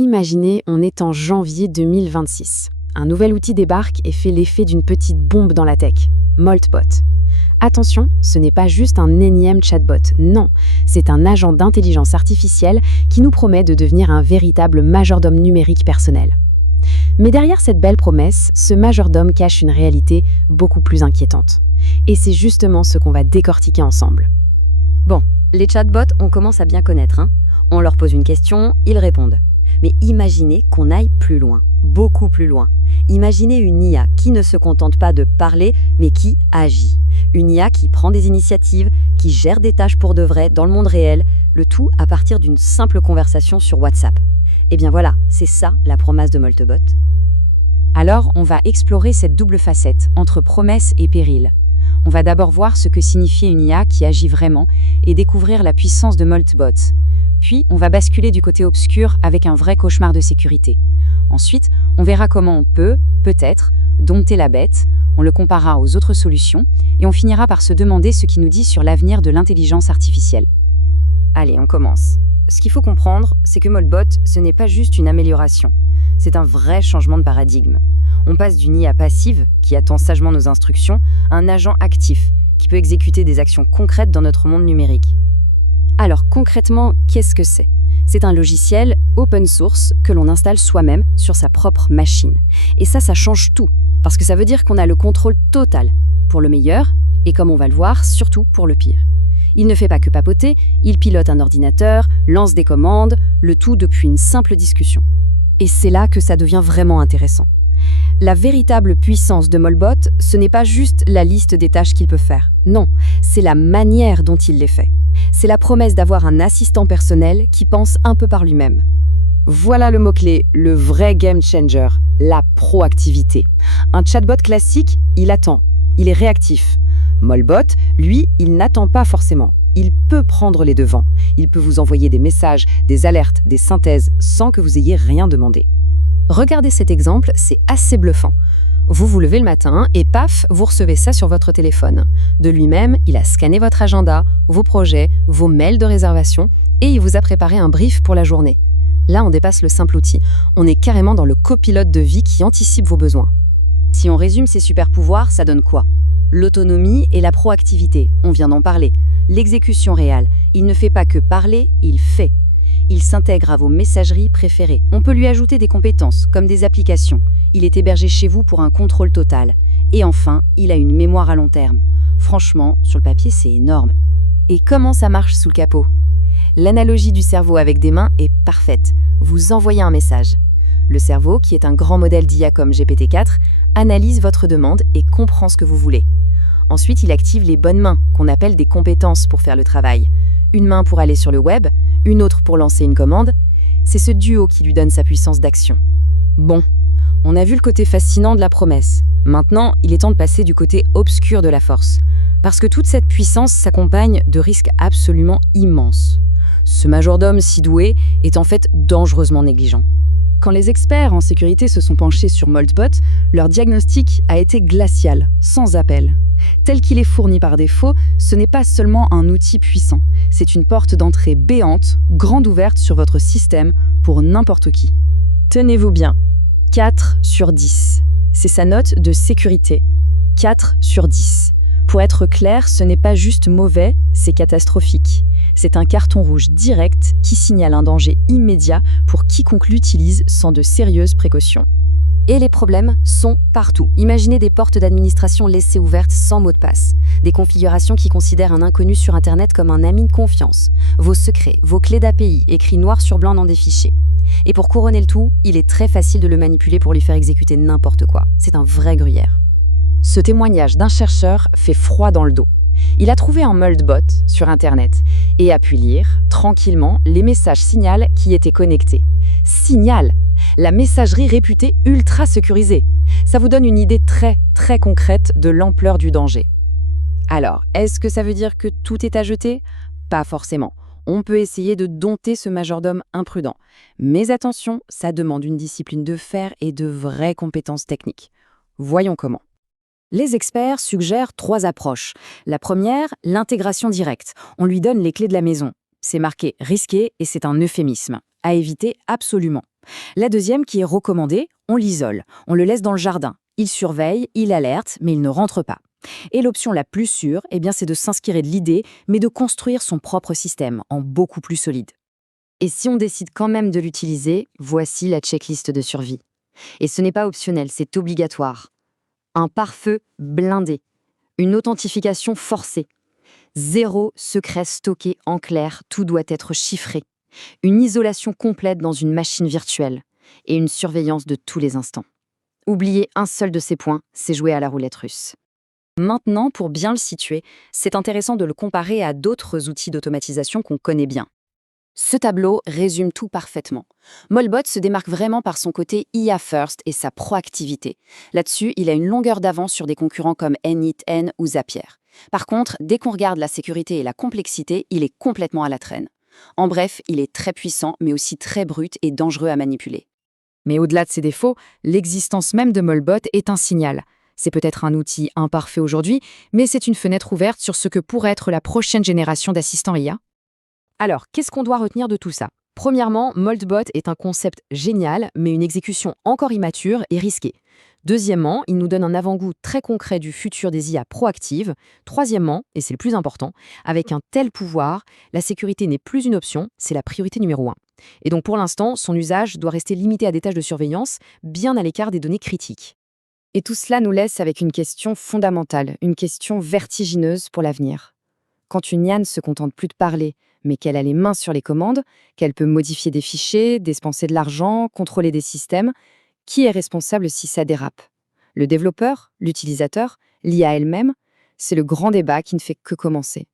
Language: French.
Imaginez, on est en janvier 2026. Un nouvel outil débarque et fait l'effet d'une petite bombe dans la tech, Moltbot. Attention, ce n'est pas juste un énième chatbot, non, c'est un agent d'intelligence artificielle qui nous promet de devenir un véritable majordome numérique personnel. Mais derrière cette belle promesse, ce majordome cache une réalité beaucoup plus inquiétante. Et c'est justement ce qu'on va décortiquer ensemble. Bon, les chatbots, on commence à bien connaître. On leur pose une question, ils répondent. Mais imaginez qu'on aille plus loin, beaucoup plus loin. Imaginez une IA qui ne se contente pas de parler, mais qui agit. Une IA qui prend des initiatives, qui gère des tâches pour de vrai dans le monde réel, le tout à partir d'une simple conversation sur WhatsApp. Eh bien voilà, c'est ça la promesse de Moltbot. Alors, on va explorer cette double facette, entre promesse et péril. On va d'abord voir ce que signifie une IA qui agit vraiment et découvrir la puissance de Moltbot. Puis, on va basculer du côté obscur avec un vrai cauchemar de sécurité. Ensuite, on verra comment on peut, peut-être, dompter la bête, on le comparera aux autres solutions, et on finira par se demander ce qui nous dit sur l'avenir de l'intelligence artificielle. Allez, on commence. Ce qu'il faut comprendre, c'est que Moltbot, ce n'est pas juste une amélioration. C'est un vrai changement de paradigme. On passe d'une IA passive, qui attend sagement nos instructions, à un agent actif, qui peut exécuter des actions concrètes dans notre monde numérique. Alors concrètement, qu'est-ce que c'est ? C'est un logiciel open source que l'on installe soi-même sur sa propre machine. Et ça change tout, parce que ça veut dire qu'on a le contrôle total, pour le meilleur, et comme on va le voir, surtout pour le pire. Il ne fait pas que papoter, il pilote un ordinateur, lance des commandes, le tout depuis une simple discussion. Et c'est là que ça devient vraiment intéressant. La véritable puissance de Moltbot, ce n'est pas juste la liste des tâches qu'il peut faire. Non, c'est la manière dont il les fait. C'est la promesse d'avoir un assistant personnel qui pense un peu par lui-même. Voilà le mot-clé, le vrai game changer, la proactivité. Un chatbot classique, il attend, il est réactif. Moltbot, lui, il n'attend pas forcément. Il peut prendre les devants. Il peut vous envoyer des messages, des alertes, des synthèses, sans que vous ayez rien demandé. Regardez cet exemple, c'est assez bluffant. Vous vous levez le matin et paf, vous recevez ça sur votre téléphone. De lui-même, il a scanné votre agenda, vos projets, vos mails de réservation et il vous a préparé un brief pour la journée. Là, on dépasse le simple outil. On est carrément dans le copilote de vie qui anticipe vos besoins. Si on résume ces super pouvoirs, ça donne quoi ? L'autonomie et la proactivité, on vient d'en parler. L'exécution réelle, il ne fait pas que parler, il fait. Il s'intègre à vos messageries préférées. On peut lui ajouter des compétences, comme des applications. Il est hébergé chez vous pour un contrôle total. Et enfin, il a une mémoire à long terme. Franchement, sur le papier, c'est énorme. Et comment ça marche sous le capot ? L'analogie du cerveau avec des mains est parfaite. Vous envoyez un message. Le cerveau, qui est un grand modèle d'IA comme GPT-4, analyse votre demande et comprend ce que vous voulez. Ensuite, il active les bonnes mains, qu'on appelle des compétences pour faire le travail. Une main pour aller sur le web, une autre pour lancer une commande. C'est ce duo qui lui donne sa puissance d'action. Bon, on a vu le côté fascinant de la promesse. Maintenant, il est temps de passer du côté obscur de la force. Parce que toute cette puissance s'accompagne de risques absolument immenses. Ce majordome si doué est en fait dangereusement négligent. Quand les experts en sécurité se sont penchés sur Moltbot, leur diagnostic a été glacial, sans appel. Tel qu'il est fourni par défaut, ce n'est pas seulement un outil puissant, c'est une porte d'entrée béante, grande ouverte sur votre système pour n'importe qui. Tenez-vous bien, 4 sur 10. C'est sa note de sécurité. 4 sur 10. Pour être clair, ce n'est pas juste mauvais, c'est catastrophique. C'est un carton rouge direct qui signale un danger immédiat pour quiconque l'utilise sans de sérieuses précautions. Et les problèmes sont partout. Imaginez des portes d'administration laissées ouvertes sans mot de passe. Des configurations qui considèrent un inconnu sur Internet comme un ami de confiance. Vos secrets, vos clés d'API écrits noir sur blanc dans des fichiers. Et pour couronner le tout, il est très facile de le manipuler pour lui faire exécuter n'importe quoi. C'est un vrai gruyère. Ce témoignage d'un chercheur fait froid dans le dos. Il a trouvé un Moltbot sur Internet et a pu lire, tranquillement, les messages Signal qui étaient connectés. Signal, la messagerie réputée ultra sécurisée. Ça vous donne une idée très, très concrète de l'ampleur du danger. Alors, est-ce que ça veut dire que tout est à jeter ? Pas forcément. On peut essayer de dompter ce majordome imprudent. Mais attention, ça demande une discipline de fer et de vraies compétences techniques. Voyons comment. Les experts suggèrent 3 approches. La première, l'intégration directe. On lui donne les clés de la maison. C'est marqué risqué et c'est un euphémisme. À éviter absolument. La deuxième, qui est recommandée, on l'isole. On le laisse dans le jardin. Il surveille, il alerte, mais il ne rentre pas. Et l'option la plus sûre, c'est de s'inspirer de l'idée, mais de construire son propre système, en beaucoup plus solide. Et si on décide quand même de l'utiliser, voici la checklist de survie. Et ce n'est pas optionnel, c'est obligatoire. Un pare-feu blindé. Une authentification forcée. 0 secret stocké en clair, tout doit être chiffré. Une isolation complète dans une machine virtuelle. Et une surveillance de tous les instants. Oublier un seul de ces points, c'est jouer à la roulette russe. Maintenant, pour bien le situer, c'est intéressant de le comparer à d'autres outils d'automatisation qu'on connaît bien. Ce tableau résume tout parfaitement. Molbot se démarque vraiment par son côté IA first et sa proactivité. Là-dessus, il a une longueur d'avance sur des concurrents comme N8N ou Zapier. Par contre, dès qu'on regarde la sécurité et la complexité, il est complètement à la traîne. En bref, il est très puissant, mais aussi très brut et dangereux à manipuler. Mais au-delà de ses défauts, l'existence même de Molbot est un signal. C'est peut-être un outil imparfait aujourd'hui, mais c'est une fenêtre ouverte sur ce que pourrait être la prochaine génération d'assistants IA. Alors, qu'est-ce qu'on doit retenir de tout ça? Premièrement, Molbot est un concept génial, mais une exécution encore immature et risquée. Deuxièmement, il nous donne un avant-goût très concret du futur des IA proactives. Troisièmement, et c'est le plus important, avec un tel pouvoir, la sécurité n'est plus une option, c'est la priorité numéro 1. Et donc pour l'instant, son usage doit rester limité à des tâches de surveillance, bien à l'écart des données critiques. Et tout cela nous laisse avec une question fondamentale, une question vertigineuse pour l'avenir. Quand une IA ne se contente plus de parler, mais qu'elle a les mains sur les commandes, qu'elle peut modifier des fichiers, dépenser de l'argent, contrôler des systèmes, qui est responsable si ça dérape? Le développeur? L'utilisateur? L'IA elle-même? C'est le grand débat qui ne fait que commencer.